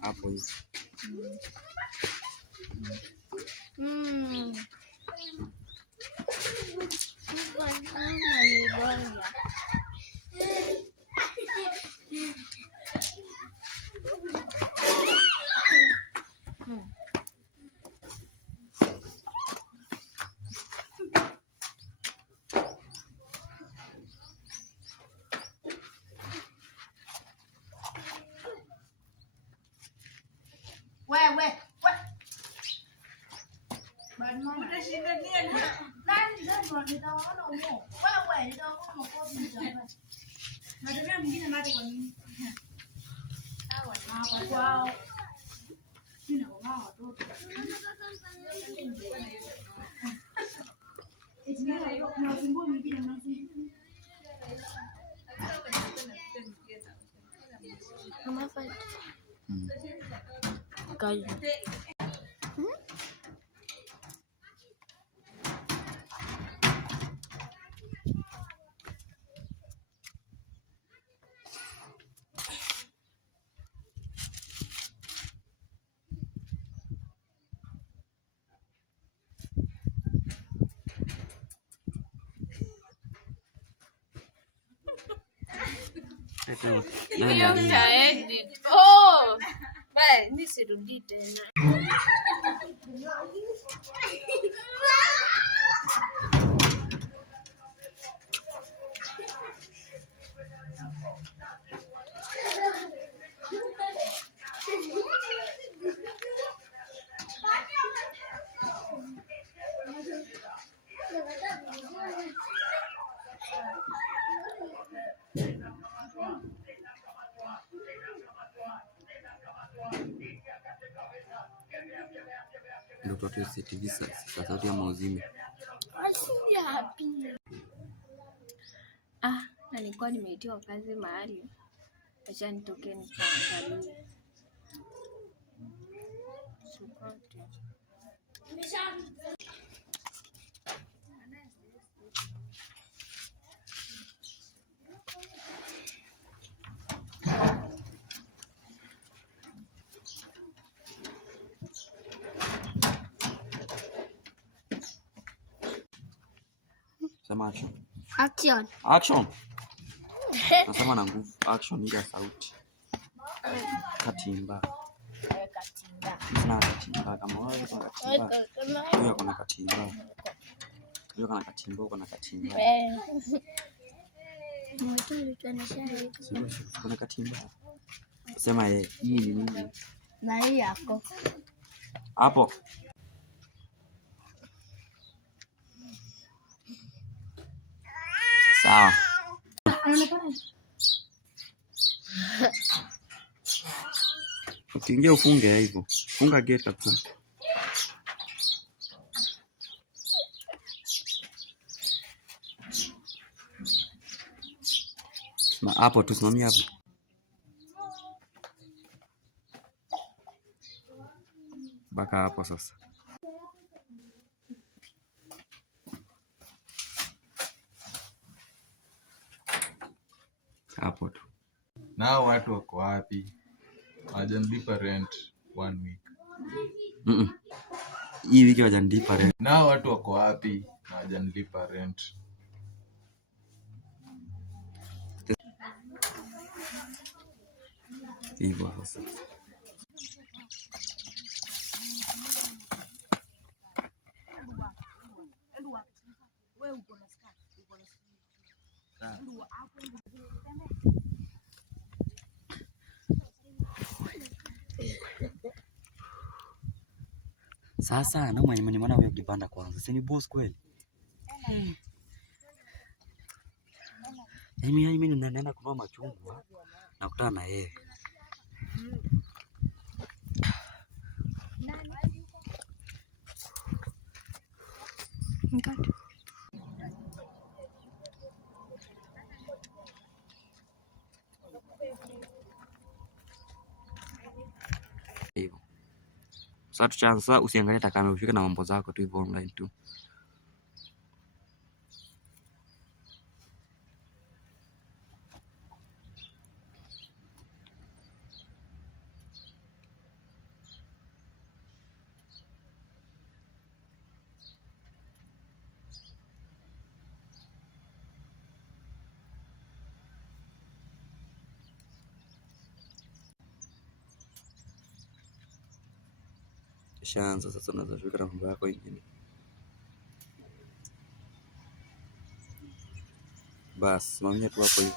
hapo hivi. Nisirudi tena. Ndio TV sauti ya mauzime. Na nilikuwa nimeitiwa kazi mahali. Acha nitoke nikaangalie. Sema action. Action. Action. Nasema na nguvu. Action ile sauti. Katimba. Sina katimba kama wewe kuna katimba. Wewe kuna katimba. Wewe kuna katimba, kuna katimba. Kuna katimba. Sema hii ni nini? Na hii yako. Hapo. Sawa. Ukiingia ufunge hivyo. Funga gate kabisa. Na hapo tusimamia hapo. Baka hapo sasa. Hapo tu. Na watu wako wapi? Hawajanilipa rent 1 week. Hii wiki hawajanilipa rent. Na watu wako wapi? Hawajanilipa rent. Hivyo sasa. Sasa na mwenye nimeona wewe ukipanda kwanza. Si ni boss kweli? Mimi naenda kununua machungwa na kutana na yeye. Hivyo. Sasa tuchaanza, usiangalie takame, ufike na mambo zako tu hivyo online tu. Shaanza sasa, unaweza fika na mambo yako ingine. Bas, simamia tu hapo hivi.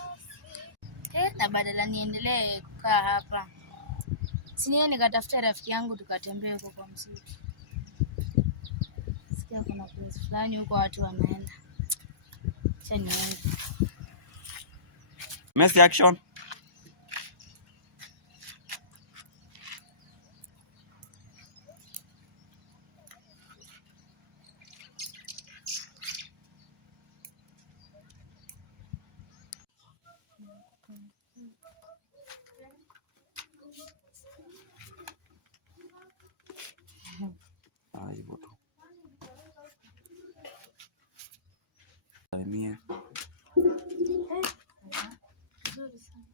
Na badala niendelee kukaa hapa, si niende nikatafuta rafiki yangu tukatembee huko kwa msitu. Sikia kuna place fulani huko watu wanaenda. Acha niende. Messi action. Hivyo tu. Salimia.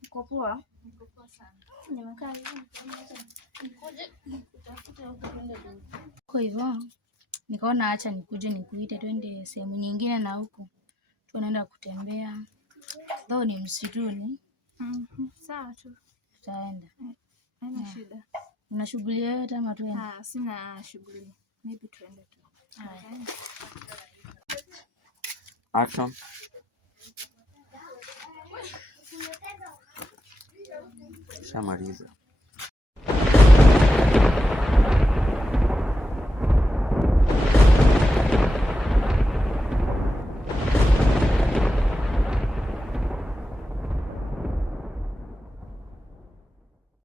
Uko poa? Kwa hivyo nikaona acha nikuje nikuite twende sehemu nyingine, na huko tunaenda kutembea. Though ni msituni. Sawa tu. Tutaenda. Haina shida. Una shughuli yoyote ama tuende? Sina shughuli. Maybe tuende tu. Action. Shamaliza.